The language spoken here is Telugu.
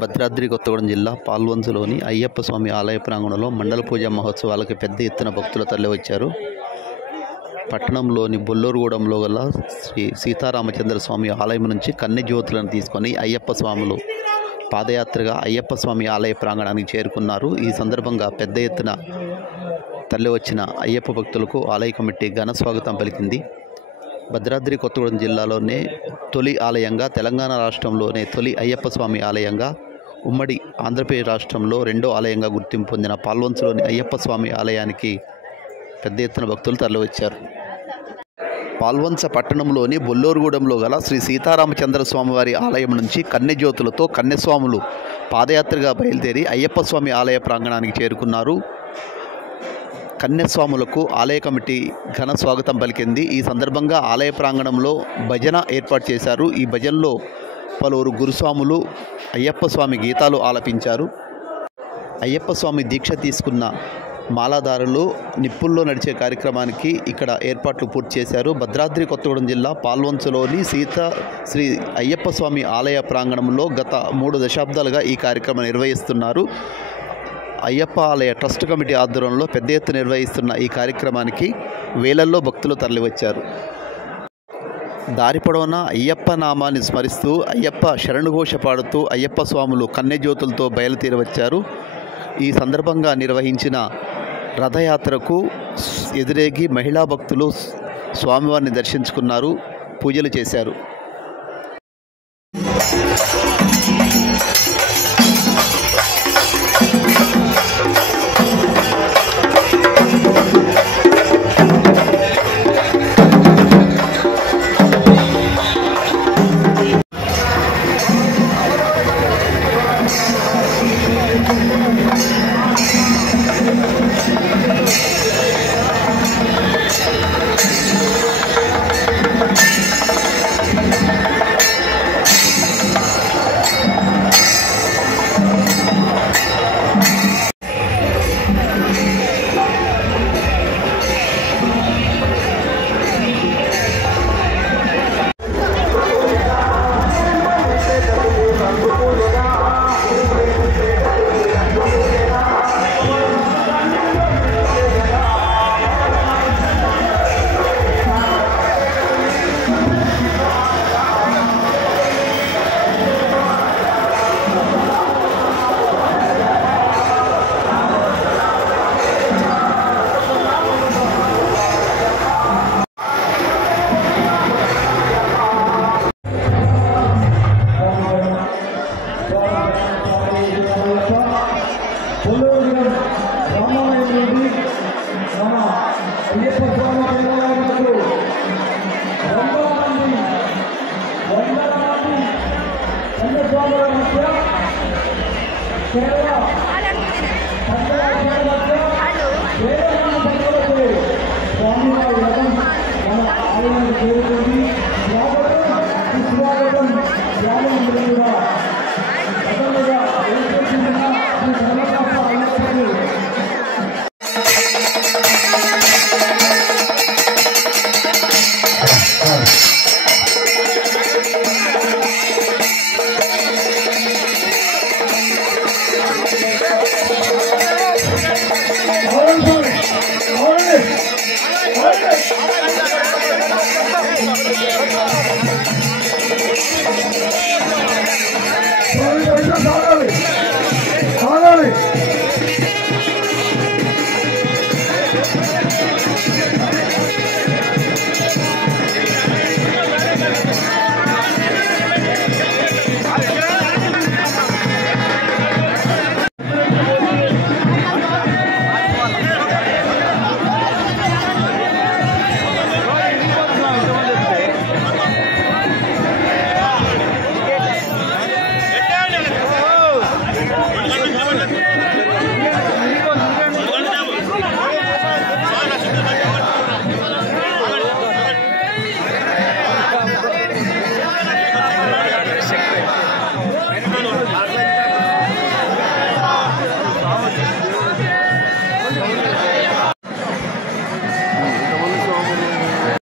భద్రాద్రి కొత్తగూడెం జిల్లా పాల్వంచలోని అయ్యప్ప స్వామి ఆలయ ప్రాంగణంలో మండల పూజా మహోత్సవాలకు పెద్ద ఎత్తున భక్తులు తరలివచ్చారు. పట్టణంలోని బొల్లూరుగూడెంలో గల శ్రీ సీతారామచంద్ర స్వామి ఆలయం నుంచి కన్నె జ్యోతులను తీసుకొని అయ్యప్ప స్వాములు పాదయాత్రగా అయ్యప్ప స్వామి ఆలయ ప్రాంగణానికి చేరుకున్నారు. ఈ సందర్భంగా పెద్ద ఎత్తున తరలివచ్చిన అయ్యప్ప భక్తులకు ఆలయ కమిటీ ఘన స్వాగతం పలికింది. భద్రాద్రి కొత్తగూడెం జిల్లాలోనే తొలి ఆలయంగా, తెలంగాణ రాష్ట్రంలోనే తొలి అయ్యప్ప స్వామి ఆలయంగా, ఉమ్మడి ఆంధ్రప్రదేశ్ రాష్ట్రంలో రెండో ఆలయంగా గుర్తింపు పొందిన పాల్వంచలోని అయ్యప్ప స్వామి ఆలయానికి పెద్ద ఎత్తున భక్తులు తరలివచ్చారు. పాల్వంచ పట్టణంలోని బొల్లూరుగూడెంలో గల శ్రీ సీతారామచంద్ర స్వామివారి ఆలయం నుంచి కన్నెజ్యోతులతో కన్యస్వాములు పాదయాత్రగా బయలుదేరి అయ్యప్ప స్వామి ఆలయ ప్రాంగణానికి చేరుకున్నారు. కన్యస్వాములకు ఆలయ కమిటీ ఘన స్వాగతం పలికింది. ఈ సందర్భంగా ఆలయ ప్రాంగణంలో భజన ఏర్పాటు చేశారు. ఈ భజనలో పలువురు గురుస్వాములు అయ్యప్ప స్వామి గీతాలు ఆలపించారు. అయ్యప్ప స్వామి దీక్ష తీసుకున్న మాలాదారులు నిప్పుల్లో నడిచే కార్యక్రమానికి ఇక్కడ ఏర్పాట్లు పూర్తి చేశారు. భద్రాద్రి కొత్తగూడెం జిల్లా పాల్వంచలోని శ్రీ అయ్యప్ప స్వామి ఆలయ ప్రాంగణంలో గత 3 దశాబ్దాలుగా ఈ కార్యక్రమం నిర్వహిస్తున్నారు. అయ్యప్ప ఆలయ ట్రస్ట్ కమిటీ ఆధ్వర్యంలో పెద్ద ఎత్తున నిర్వహిస్తున్న ఈ కార్యక్రమానికి వేలల్లో భక్తులు తరలివచ్చారు. దారి పొడవునా అయ్యప్ప నామాన్ని స్మరిస్తూ అయ్యప్ప శరణుఘోష పాడుతూ అయ్యప్ప స్వాములు కన్నెజ్యోతులతో బయలుదేరి వచ్చారు. ఈ సందర్భంగా నిర్వహించిన రథయాత్రకు ఎదురేగి మహిళా భక్తులు స్వామివారిని దర్శించుకున్నారు, పూజలు చేశారు. Vamos